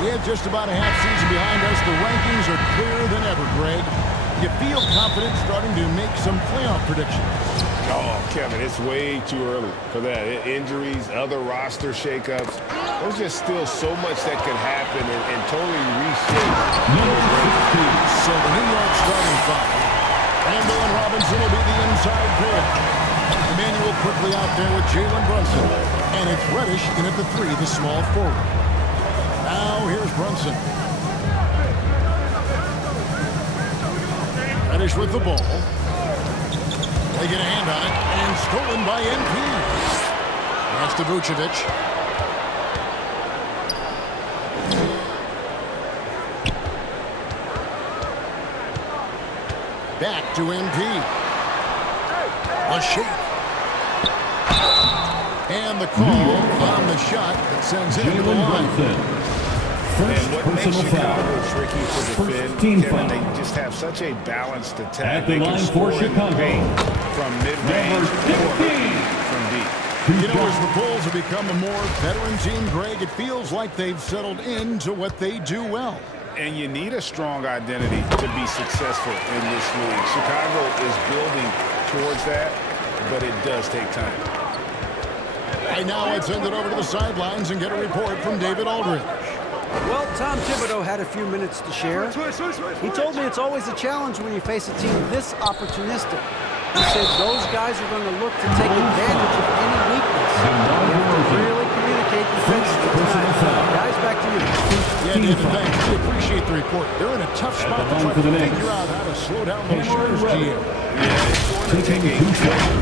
With just about a half season behind us, the rankings are clearer than ever, Greg. You feel confident starting to make some playoff predictions? Oh, Kevin, it's way too early for that. Injuries, other roster shakeups. There's just still so much that could happen and totally reshape. So the New York starting five. Randall and Robinson will be the inside pair. Emmanuel quickly out there with Jalen Brunson. And it's Reddish in at the 3, the small forward. Now here's Brunson. Reddish with the ball. They get a hand on it, and stolen by NP. That's to Vucevic. Back to NP. A shake. And the call on the shot that sends it to the line. And what makes Chicago tricky to defend, Kevin, they just have such a balanced attack. They can score in the paint from mid-range or from deep. You know, as the Bulls have become a more veteran team, Greg, it feels like they've settled into what they do well. And you need a strong identity to be successful in this league. Chicago is building towards that, but it does take time. Right now, I'd send it over to the sidelines and get a report from David Aldridge. Well, Tom Thibodeau had a few minutes to share. He told me it's always a challenge when you face a team this opportunistic. He said those guys are going to look to take advantage of any weakness. You have to really communicate defensively. Guys, back to you. Yeah, David, thanks. We appreciate the report. They're in a tough spot to try to figure out how to slow down those shooters, GM. Yeah, it's going to take a good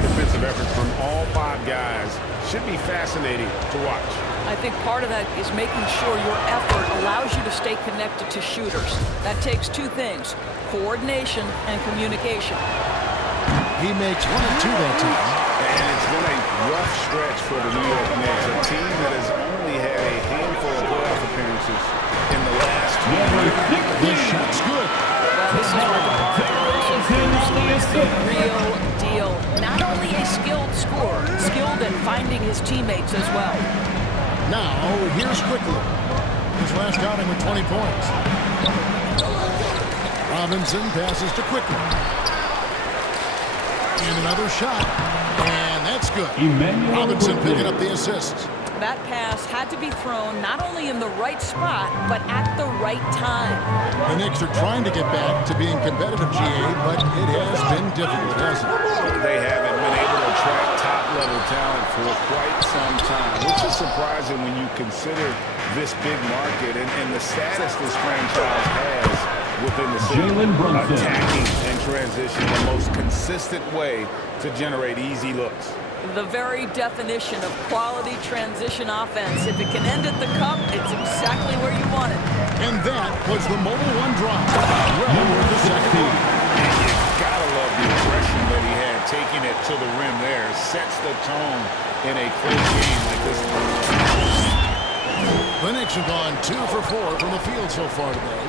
defensive effort from all 5 guys. Should be fascinating to watch. I think part of that is making sure your effort allows you to stay connected to shooters. That takes 2 things, coordination and communication. He makes 1 and 2 that time. And it's been a rough stretch for the New York Knicks, a team that has only had a handful of playoff appearances in the last 2 years. This shot's good. Well, this is where the is the real deal. Not only a skilled scorer, skilled at finding his teammates as well. Now, here's Quickly. His last outing with 20 points. Robinson passes to Quickly. And another shot. And that's good. Robinson picking up the assist. That pass had to be thrown not only in the right spot, but at the right time. The Knicks are trying to get back to being competitive, GA, but it has been difficult, hasn't it? They haven't been able to attract top-level talent for quite some time, which is surprising when you consider this big market and the status this franchise has within the city. Attacking and transition, the most consistent way to generate easy looks. The very definition of quality transition offense. If it can end at the cup, it's exactly where you want it. And that was the Mobile One drive. Well worth the second one. And you gotta love the aggression that he had. Taking it to the rim there sets the tone in a close game like this one. The Knicks have gone 2 for 4 from the field so far today.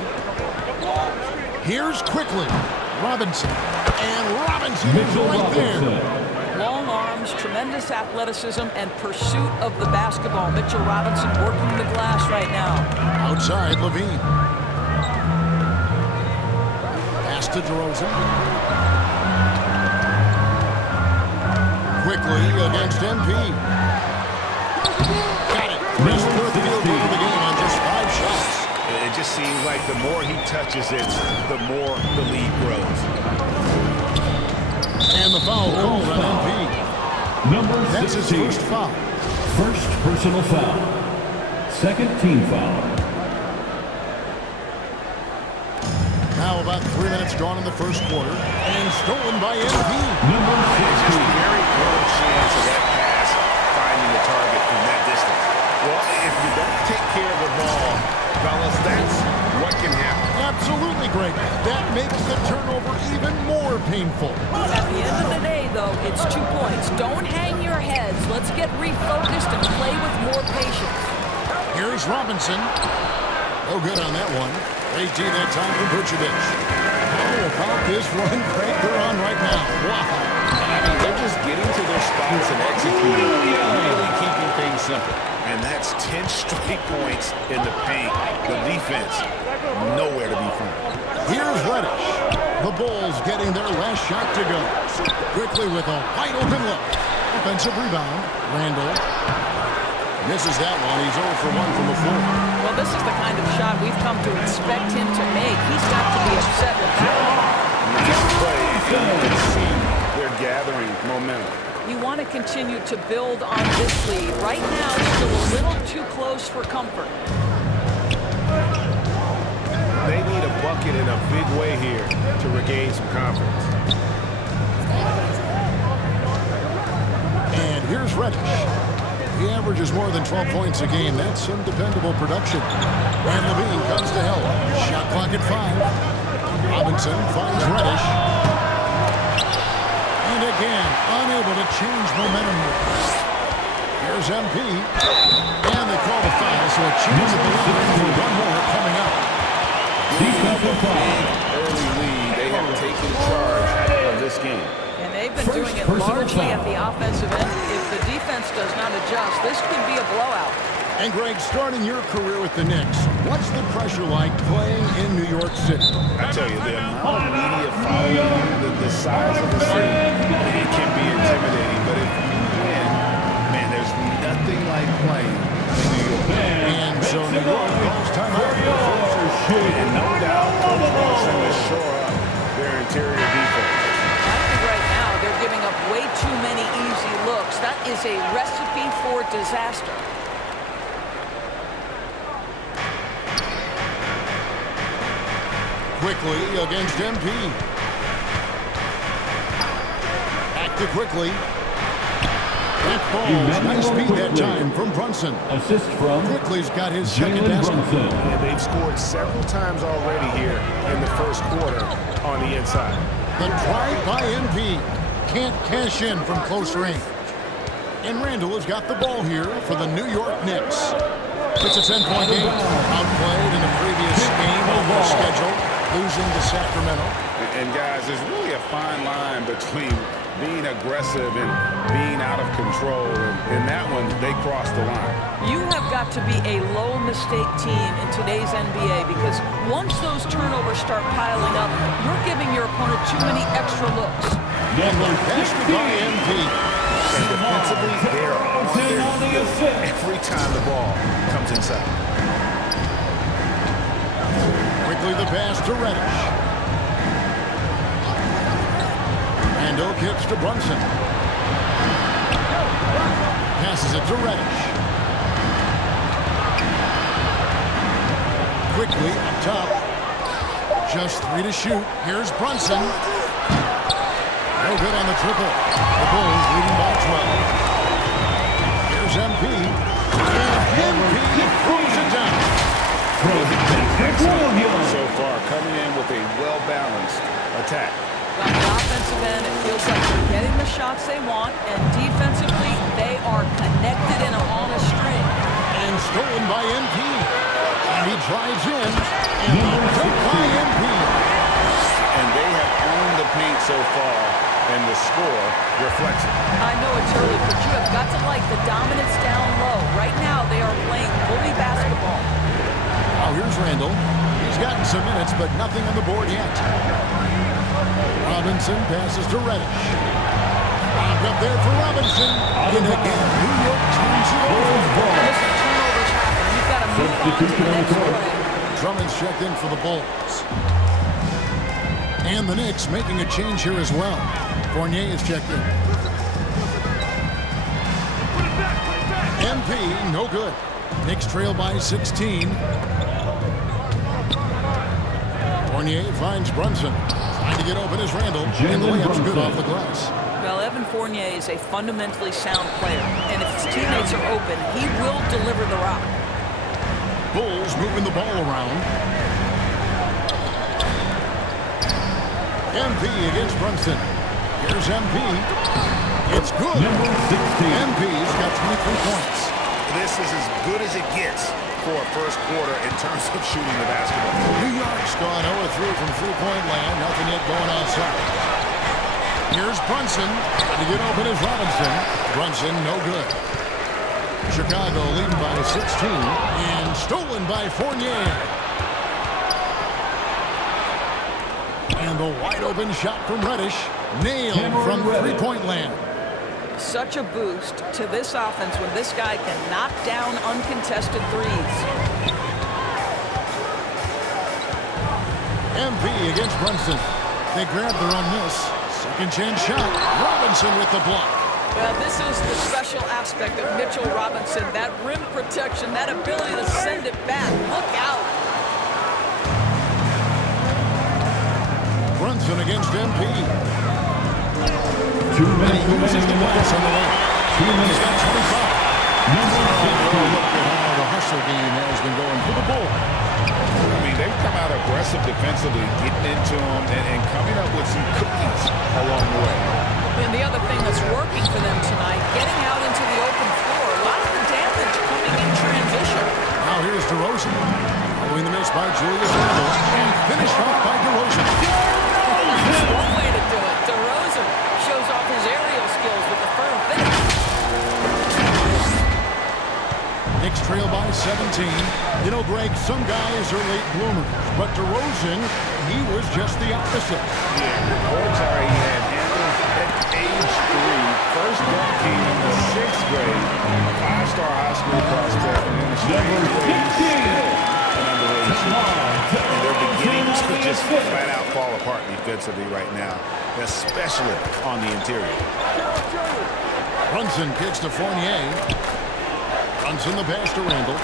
Here's Quickly. Robinson. And Robinson is right there. Long arms, tremendous athleticism, and pursuit of the basketball. Mitchell Robinson working the glass right now. Outside, Levine. Pass to DeRozan. Quickly against MP. Got it. First field goal of the game on just 5 shots. It just seems like the more he touches it, the more the lead grows. And the foul called on MP. That's his first foul. First personal foul. Second team foul. Now about 3 minutes gone in the first quarter. And stolen by MP. It's just a very low chance of that pass finding the target from that distance. Well, if you don't take care of the ball, fellas, that's what can happen. Absolutely great. That makes the turnover even more painful. At the end of the day, though, it's 2 points. Don't hang your heads. Let's get refocused and play with more patience. Here's Robinson. No good on that one. 18 that time for Vucevic. How about this one break they're on right now? Wow. I mean, they're just getting to their spots and executing, really keeping things simple. And that's 10 straight points in the paint. The defense, nowhere to be found. Here's Reddish. The Bulls getting their last shot to go. Quickly with a wide open look. Offensive rebound. Randall misses that one. He's 0 for 1 from the floor. Well, this is the kind of shot we've come to expect him to make. He's got to be upset with that one. Nice play. And you can see they're gathering momentum. You want to continue to build on this lead. Right now, it's still a little too close for comfort. They need a bucket in a big way here to regain some confidence. And here's Reddish. He averages more than 12 points a game. That's some dependable production. And Levine comes to help. Shot clock at 5. Robinson finds Reddish. And again, unable to change momentum. Here's MP. And they call the foul, so a chance at the line for one more coming up. Up a big early lead. They have taken charge of this game. And they've been doing it largely at the offensive end. If the defense does not adjust, this could be a blowout. And Greg, starting your career with the Knicks, what's the pressure like playing in New York City? I tell you, the amount of media following, the size of the city, it can be intimidating. But if you win, man, there's nothing like playing in New York. And so New York calls timeout. And no doubt, Coach Wilson to shore up their interior defense. I think right now they're giving up way too many easy looks. That is a recipe for disaster. Quickly against MP. Back to Quickly. That ball's nice speed that time from Brunson. Assist from Quickly's got his second Jalen basket. Brunson. And they've scored several times already here in the first quarter on the inside. The drive by MP. Can't cash in from close range. And Randall has got the ball here for the New York Knicks. It's a 10-point game. Outplayed in the previous game on their schedule, losing to Sacramento. And guys, there's really a fine line between being aggressive and being out of control. And in that one, they crossed the line. You have got to be a low mistake team in today's NBA because once those turnovers start piling up, you're giving your opponent too many extra looks. Pass by MP. And defensively, they're on their feet every time the ball comes inside. Quickly the pass to Reddish. Randall kicks to Brunson. Passes it to Reddish. Quickly up top. Just 3 to shoot. Here's Brunson. No good on the triple. The Bulls leading by 12. Here's MP. And MP throws it down. Excellent so far, coming in with a well-balanced attack. On the offensive end, it feels like they're getting the shots they want, and defensively, they are connected and on a string. And stolen by MP. And he drives in. And knocked up by MP. And they have owned the paint so far, and the score reflects it. I know it's early, but you have got to like the dominance down low. Right now, they are playing bully basketball. Now here's Randall. He's gotten some minutes, but nothing on the board yet. Robinson passes to Reddish. Back up there for Robinson. And again, New York turns it over. Listen, turnovers happen. You've got to move on to the next play. Drummond's checked in for the Bulls. And the Knicks making a change here as well. Fournier is checked in. MP, no good. Knicks trail by 16. Fournier finds Brunson. Trying to get open is Randall. And the layup's good off the glass. Well, Evan Fournier is a fundamentally sound player. And if his teammates are open, he will deliver the rock. Bulls moving the ball around. MP against Brunson. Here's MP. It's good. Number 16. MP's got 23 points. This is as good as it gets for a first quarter in terms of shooting the basketball. New York's gone 0-3 from three-point land. Nothing yet going outside. Here's Brunson. To get open is Robinson. Brunson, no good. Chicago leading by 16 and stolen by Fournier. And the wide open shot from Reddish. Nailed from three-point land. Such a boost to this offense when this guy can knock down uncontested threes. MP against Brunson. They grab their own miss. Second chance shot. Robinson with the block. Well, this is the special aspect of Mitchell Robinson. That rim protection, that ability to send it back. Look out. Brunson against MP. 2 And minutes he uses the remaining. glass on the left. 2 He's minutes. got 25. Number Look at how the hustle game has been going for the Bulls. I mean, they've come out aggressive defensively, getting into them and coming up with some cookies along the way. And the other thing that's working for them tonight, getting out into the open floor. A lot of the damage coming in transition. Now here's DeRozan. Following the miss by Julius Randle. And finished off by DeRozan. That's one way to do it. DeRozan shows off his aerial skills with the firm finish. Knicks trail by 17. You know, Greg, some guys are late bloomers. But DeRozan, he was just the opposite. Yeah, reports are he had handles at age 3. First dunk came in the 6th grade. A 5-star high school prospect. And in a strange way, he's still an underrated shooter. And they're beginning to just flat out fall apart defensively right now, especially on the interior. Brunson kicks to Fournier. Brunson the pass to Randle.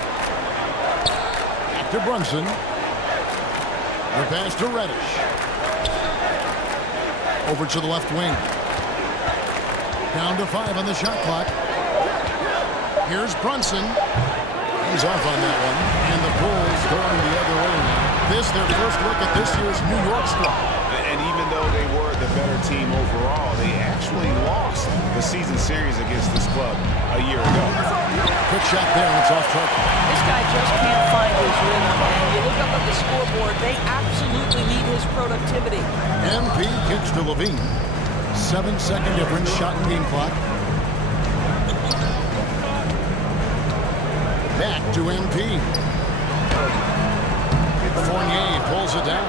Back to Brunson. The pass to Reddish. Over to the left wing. Down to 5 on the shot clock. Here's Brunson. He's off on that one. And the Bulls going the other way now. This their first look at this year's New York squad. And even though they were the better team overall, they actually lost the season series against this club a year ago. Quick shot there, and it's off target. This guy just can't find his rhythm, and you look up at the scoreboard, they absolutely need his productivity. MP kicks to Levine. 7-second difference, shot and game clock. Back to MP. Fournier pulls it down.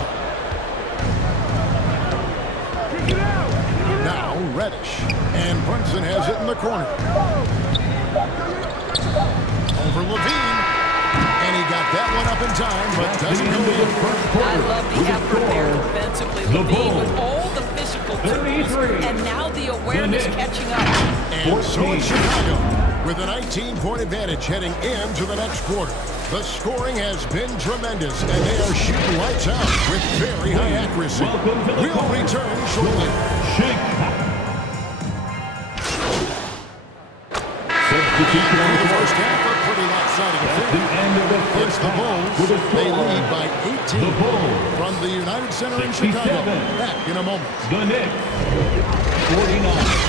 Now Reddish. And Brunson has it in the corner. Over Levine. And he got that one up in time, but doesn't go in. I love the effort there defensively. Levine with all the physical tools, and now the awareness catching up. And so it's Chicago with a 19-point advantage heading into the next quarter. The scoring has been tremendous, and they are shooting lights out with very high accuracy. We'll return shortly. Substitution on The the first court. half, a pretty lopsided At the affair. end of the It's first the half, Bulls. with a They score lead by 18 The Bulls, from the United Center in 67. Chicago. Back in a moment. the Knicks, 49.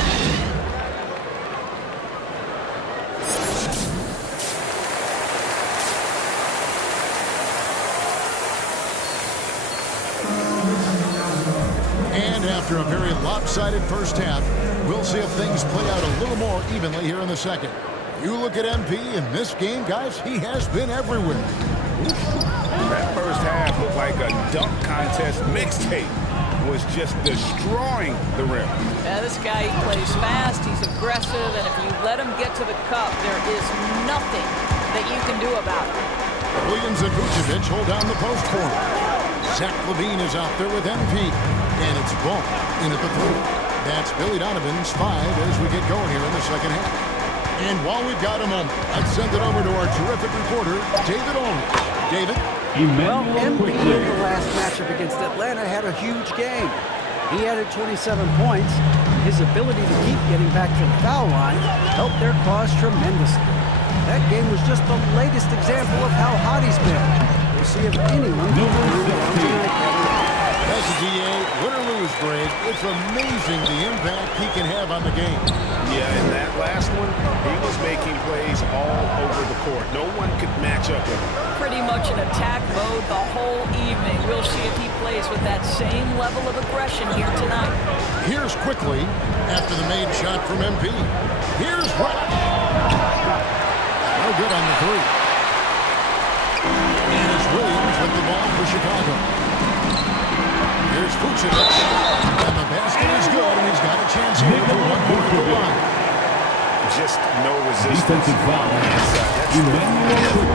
And after a very lopsided first half, we'll see if things play out a little more evenly here in the second. You look at MP in this game, guys, he has been everywhere. That first half looked like a dunk contest mixtape. Was just destroying the rim. Yeah, this guy, he plays fast, he's aggressive, and if you let him get to the cup, there is nothing that you can do about it. Williams and Vucevic hold down the post for him. Zach LaVine is out there with MP. And it's Ball in at the 3. That's Billy Donovan's 5 as we get going here in the second half. And while we've got a moment, let's send it over to our terrific reporter, David Ulrich. David? Well, Emmanuel MP quickly. in the last matchup against Atlanta had a huge game. He added 27 points. His ability to keep getting back to the foul line helped their cause tremendously. That game was just the latest example of how hot he's been. We'll see if anyone can bring him down tonight. As a DA, win or lose, Greg, it's amazing the impact he can have on the game. Yeah, in that last one, he was making plays all over the court. No one could match up with him. Pretty much in attack mode the whole evening. We'll see if he plays with that same level of aggression here tonight. Here's quickly after the made shot from MP. Here's Reddish. No good on the three. And it's Williams with the ball for Chicago. Here's Vucevic. And the basket is good, and he's got a chance here for one more at the line. Just no resistance. Defensive foul. That's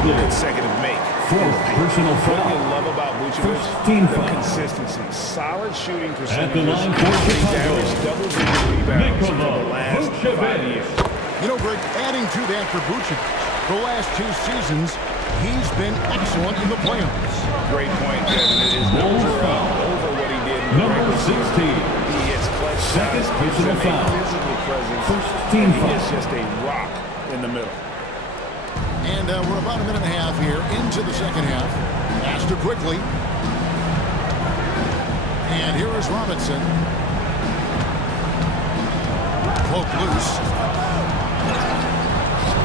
the consecutive make. Fourth personal What foul. you love about Vucevic, Team the foul. consistency. Solid shooting At the percentages. line for Chicago. Average double-digit rebounds for the last 5 years. You know, Greg, adding to that for Vucevic, the last 2 seasons, he's been excellent in the playoffs. Great point, Kevin. His numbers are over what he did in the Number regular season. 16. He hits clutch Second shots, personal gives them foul. a physical presence. First team He foul. is just a rock in the middle. And we're about a minute and a half here into the second half. Master quickly. And here is Robinson. Poke loose.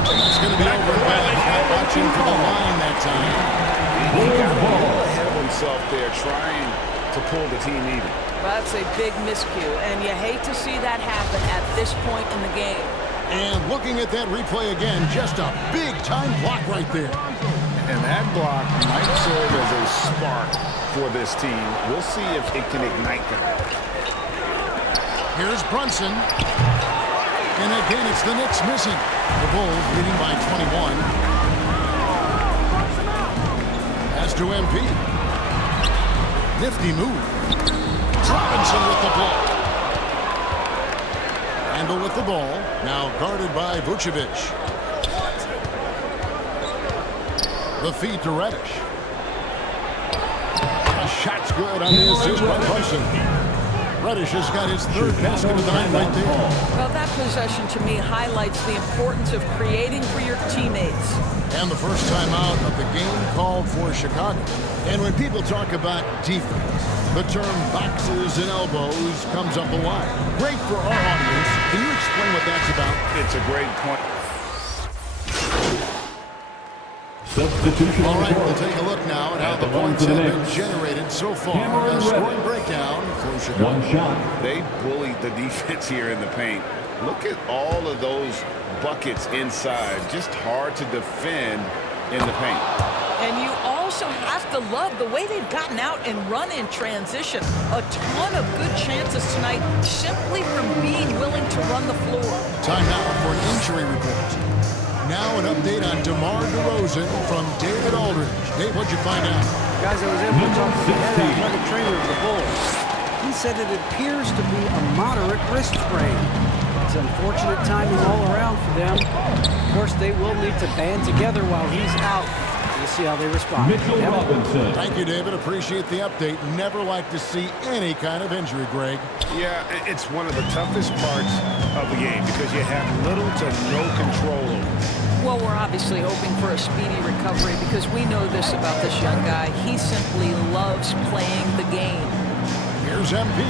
It's going to be over and back. Not watching for the line that time. He got a little ahead of himself there, trying to pull the team even. Well, that's a big miscue, and you hate to see that happen at this point in the game. And looking at that replay again, just a big-time block right there. And that block might serve as a spark for this team. We'll see if it can ignite them. Here's Brunson. And again, it's the Knicks missing. The Bulls leading by 21. Pass to MP. Nifty move. Robinson with the block. Randall with the ball. Now guarded by Vucevic. The feed to Reddish. A shot's good on the assist by Brunson. Reddish has got his third basket of the night right there. Well, that possession to me highlights the importance of creating for your teammates. And the first time out of the game called for Chicago. And when people talk about defense, the term boxes and elbows comes up a lot. Great for our audience. Can you explain what that's about? It's a great point. Substitution. All right, we'll take a look now at how the points have been generated so far. A scoring breakdown for Chicago. One shot. They bullied the defense here in the paint. Look at all of those buckets inside. Just hard to defend in the paint. And you also have to love the way they've gotten out and run in transition. A ton of good chances tonight simply from being willing to run the floor. Time now for an injury report. Now an update on DeMar DeRozan from David Aldridge. Dave, what'd you find out? Guys, I was able to talk to the head athletic trainer of the Bulls. He said it appears to be a moderate wrist sprain. It's unfortunate timing all around for them. Of course, they will need to band together while he's out. We'll see how they respond. Mitchell Robinson. Thank you, David. Appreciate the update. Never like to see any kind of injury, Greg. Yeah, it's one of the toughest parts of the game because you have little to no control over it. Well, we're obviously hoping for a speedy recovery because we know this about this young guy. He simply loves playing the game. Here's MP.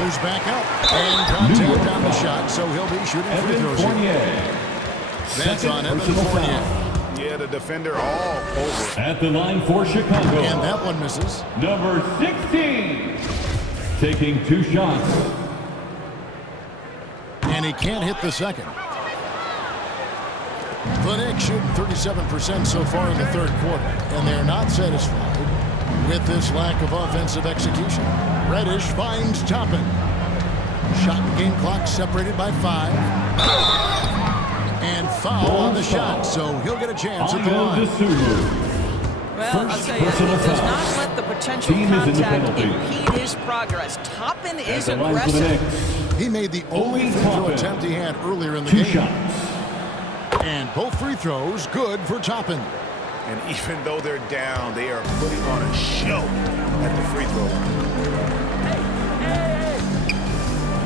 Goes back up. And contact on the shot, so he'll be shooting free Evan throws here. Fournier. That's Second on Evan personal Fournier. foul. Yeah, the defender all over. At the line for Chicago. And that one misses. Number 16. Taking 2 shots. And he can't hit the second. The Knicks shooting 37% so far in the third quarter. And they're not satisfied with this lack of offensive execution. Reddish finds Toppin. Shot and game clock separated by 5. And foul on the shot, so he'll get a chance at the line. Well, I'll tell you, it does not let the potential contact impede his progress. Toppin is aggressive. He made the only free throw attempt he had earlier in the 2 game. shots. And both free throws good for Toppin. And even though they're down, they are putting on a show at the free throw line.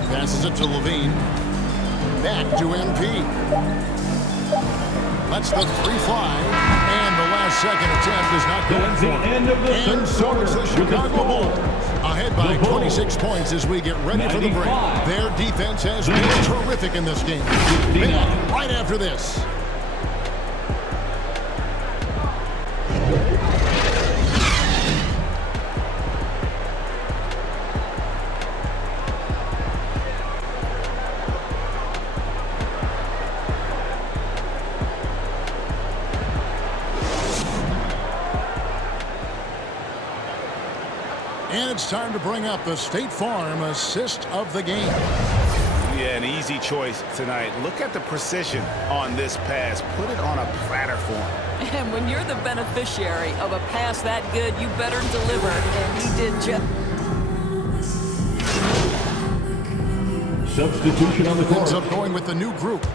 Passes it to Levine. Back to MP. Lets the 3 fly. And the last second attempt is not going That's for the it. end of the And third so is the quarter with the Chicago score. Bulls. Ahead by The Bulls. 26 points as we get ready for the break. 95. Their defense has been terrific in this game. 59. Back right after this. And it's time to bring up the State Farm assist of the game. Yeah, an easy choice tonight. Look at the precision on this pass. Put it on a platter for him. And when you're the beneficiary of a pass that good, you better deliver. And he did just... Substitution on the court. Ends up going with the new group.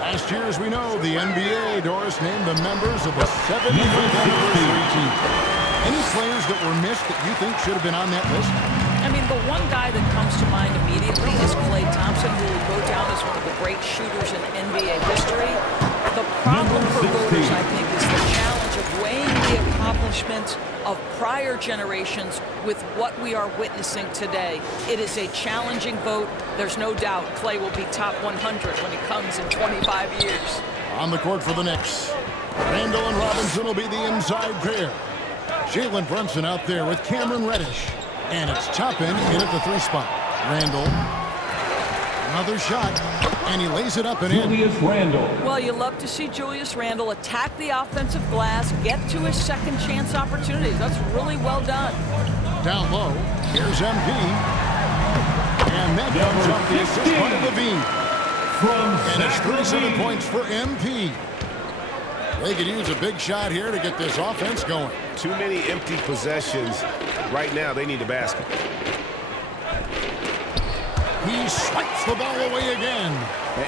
Last year, as we know, the NBA, Doris, named the members of the 75th anniversary team. Any players that were missed that you think should have been on that list? I mean, the one guy that comes to mind immediately is Klay Thompson, who will go down as one of the great shooters in NBA history. The problem for voters, I think, is the challenge of weighing the accomplishments of prior generations with what we are witnessing today. It is a challenging vote. There's no doubt Klay will be top 100 when he comes in 25 years. On the court for the Knicks, Randall and Robinson will be the inside pair. Jalen Brunson out there with Cameron Reddish. And it's Toppin in at the 3 spot. Randall. Another shot. And he lays it up and in. Julius Randle. Well, you love to see Julius Randle attack the offensive glass, get to his second chance opportunities. That's really well done. Down low. Here's MP. And that comes off the assist by Levine. And it's 37 points for MP. They could use a big shot here to get this offense going. Too many empty possessions. Right now, they need a basket. He swipes the ball away again.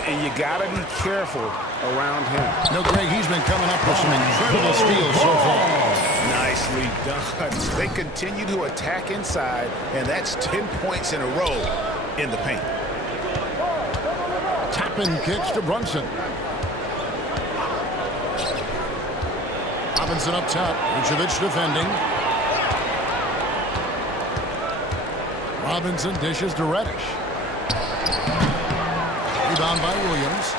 And you got to be careful around him. No, Greg, he's been coming up with some incredible steals so far. Nicely done. They continue to attack inside, and that's 10 points in a row in the paint. Toppin kicks to Brunson. Robinson up top. Vucevic defending. Robinson dishes to Reddish. Rebound by Williams.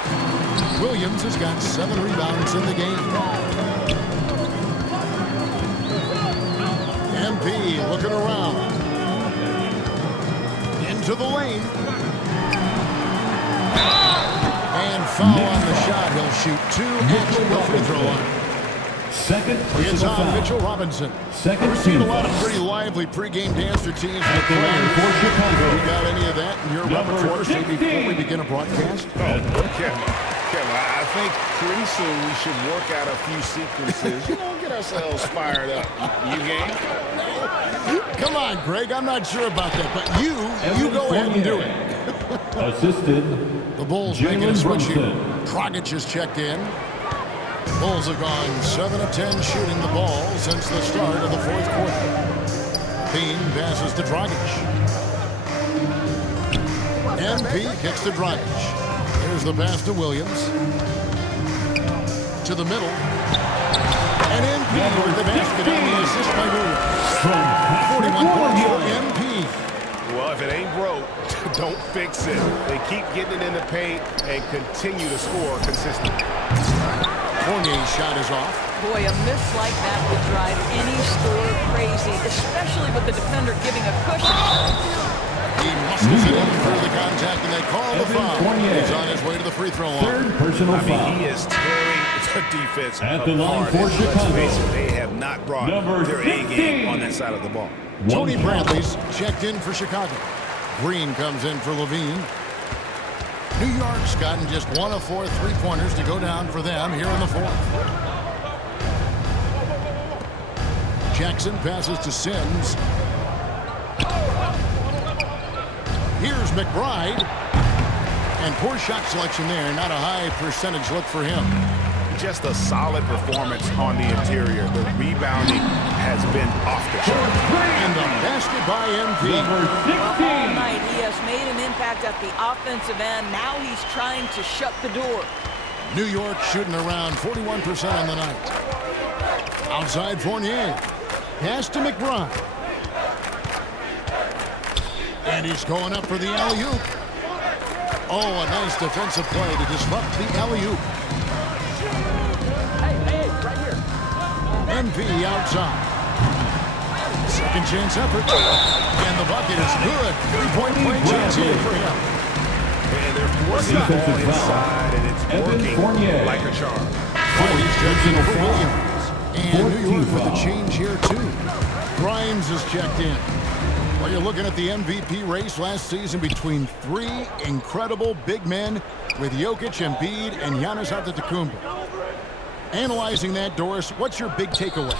Williams has got 7 rebounds in the game. MP looking around. Into the lane. And foul on the shot. He'll shoot 2 at the free throw line. Second It's personal on foul. Mitchell Robinson. Second We're seeing a team lot of foul. pretty lively pregame dance routines. At the line for Chicago. You got any of that in your Number repertoire 16. before we begin a broadcast? Kevin, I think pretty soon we should work out a few sequences. Get ourselves fired up. You game? Come on, Greg. I'm not sure about that, but you go ahead and do it. Assisted. The Bulls making a Jalen switch here. Brunson. Dragic has checked in. Bulls have gone 7 of 10 shooting the ball since the start of the 4th quarter. Bean passes to Dragic. MP kicks to Dragic. Here's the pass to Williams. To the middle. And MP with the basket on the assist by Williams. From 41 points for California. MP. Well, if it ain't broke, don't fix it. They keep getting it in the paint and continue to score consistently. Fournier's shot is off. Boy, a miss like that would drive any scorer crazy, especially with the defender giving a cushion. He muscles it in through the contact, and they call the foul. Fournier. He's on his way to the free throw line. Third personal foul. He is tearing the defense At the line apart. for And let's Chicago. face it, they have not brought Number their 16. A game on that side of the ball. Tony One foul. Bradley's checked in for Chicago. Green comes in for Levine. New York's gotten just 1 of 4 3-pointers to go down for them here in the 4th. Jackson passes to Sims. Here's McBride. And poor shot selection there. Not a high percentage look for him. Just a solid performance on the interior. The rebounding has been off the chart. And the basket by MP. Number All 16. night, he has made an impact at the offensive end. Now he's trying to shut the door. New York shooting around 41% on the night. Outside Fournier. Pass to McBride. And he's going up for the alley-oop. Oh, a nice defensive play to disrupt the alley-oop. Hey, right here. MP outside. Second chance effort. And the bucket is good. 3-point play chance here for him. And they're forcing the ball Defensive foul. inside, and it's Evan working Fournier. like a charm. He's judging Personal for foul. Williams. And New York with the foul. change here, too. Grimes is checked in. Well, you're looking at the MVP race last season between three incredible big men with Jokic, Embiid, and Giannis Antetokounmpo. Analyzing that, Doris, what's your big takeaway?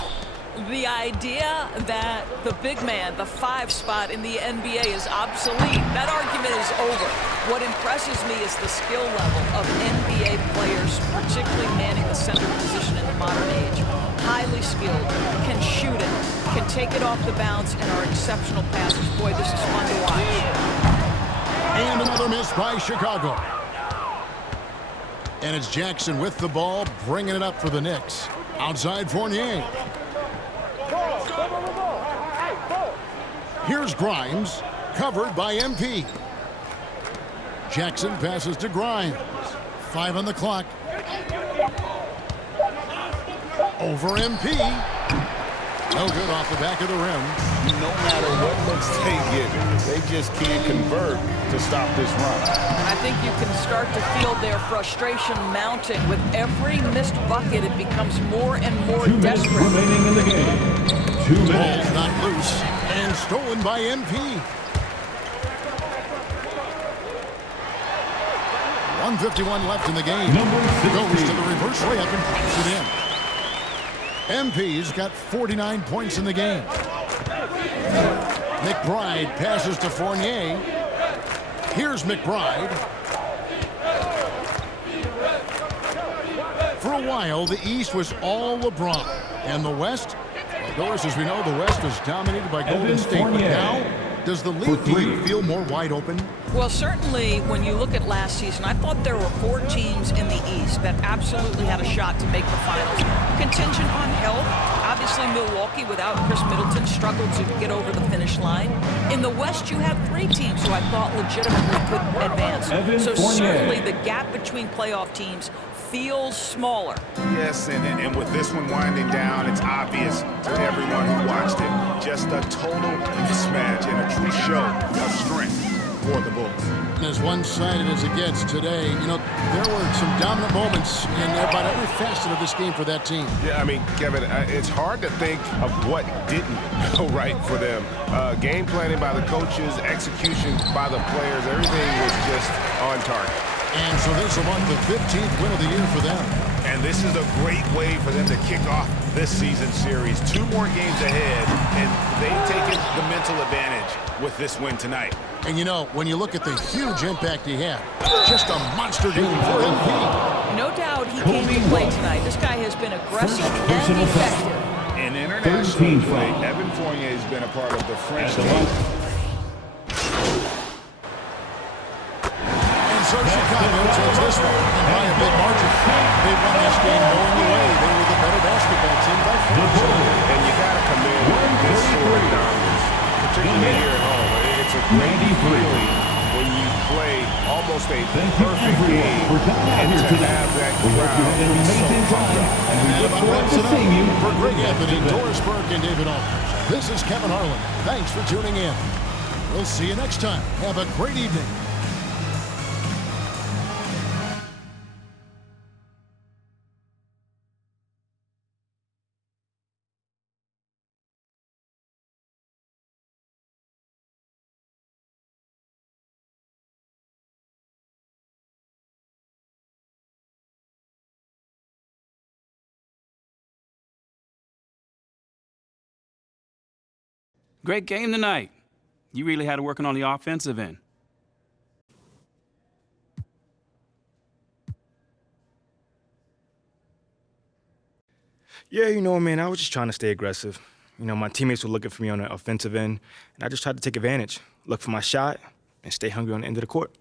The idea that the big man, the 5 spot in the NBA is obsolete, that argument is over. What impresses me is the skill level of NBA players, particularly manning the center position in the modern age. Highly skilled, can shoot it, can take it off the bounce, and are exceptional passers. Boy, this is fun to watch. And another miss by Chicago. And it's Jackson with the ball, bringing it up for the Knicks. Outside Fournier. Here's Grimes, covered by MP. Jackson passes to Grimes. 5 on the clock. Over MP. No good off the back of the rim. No matter what looks they give it, they just can't convert to stop this run. I think you can start to feel their frustration mounting. With every missed bucket, it becomes more and more 2 minutes desperate. remaining in the game. 2 Ball's minutes. not loose and stolen by MP. 1:51 left in the game. Number 16. Goes to the reverse layup and pops it in. MP's got 49 points in the game. McBride passes to Fournier. Here's McBride. For a while, the East was all LeBron. And the West, well, Doris, as we know, the West was dominated by Golden Evan State. But Fournier. now, does the For league do you 3. feel more wide open? Well, certainly when you look at last season, I thought there were 4 teams in the East that absolutely had a shot to make the finals. Contingent on health. Obviously, Milwaukee, without Chris Middleton, struggled to get over the finish line. In the West, you have 3 teams who I thought legitimately could advance. Evan So Fournier. certainly the gap between playoff teams feels smaller. Yes, and with this one winding down, it's obvious to everyone who watched it. Just a total mismatch and a true show of strength for the Bulls. As one-sided as it gets today, you know, there were some dominant moments in about every facet of this game for that team. Yeah, I mean, Kevin, it's hard to think of what didn't go right for them. Game planning by the coaches, execution by the players, everything was just on target. And so this will mark the 15th win of the year for them. And this is a great way for them to kick off this season series. 2 more games ahead, and they've taken the mental advantage with this win tonight. And you know, when you look at the huge impact he had, just a monster game for MP. No doubt he came to play tonight. This guy has been aggressive and personal foul. effective. In international 13 play, fouls. Evan Fournier has been a part of the French At the game. line. And so Chicago takes this one, and by a big margin. They won this game going away. They were the better basketball team by The far. Bulls. And you got to commend this sort of dominance, particularly here at home. It's a great 93. feeling when you play almost a Thank you perfect everyone game for coming out and here to tonight. have that We hope you had an crowd be so amazing pumped time, up. and we And look about forward wraps to it up seeing you for Greg at the Anthony, event. Doris Burke, and David Aldridge. This is Kevin Harlan. Thanks for tuning in. We'll see you next time. Have a great evening. Great game tonight. You really had it working on the offensive end. Yeah, you know, man, I was just trying to stay aggressive. You know, my teammates were looking for me on the offensive end, and I just tried to take advantage, look for my shot, and stay hungry on the end of the court.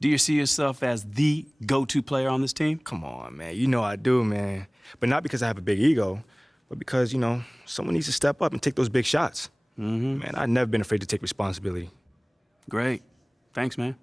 Do you see yourself as the go-to player on this team? Come on, man. You know I do, man. But not because I have a big ego, but because, you know, someone needs to step up and take those big shots. Man, I've never been afraid to take responsibility. Great. Thanks, man.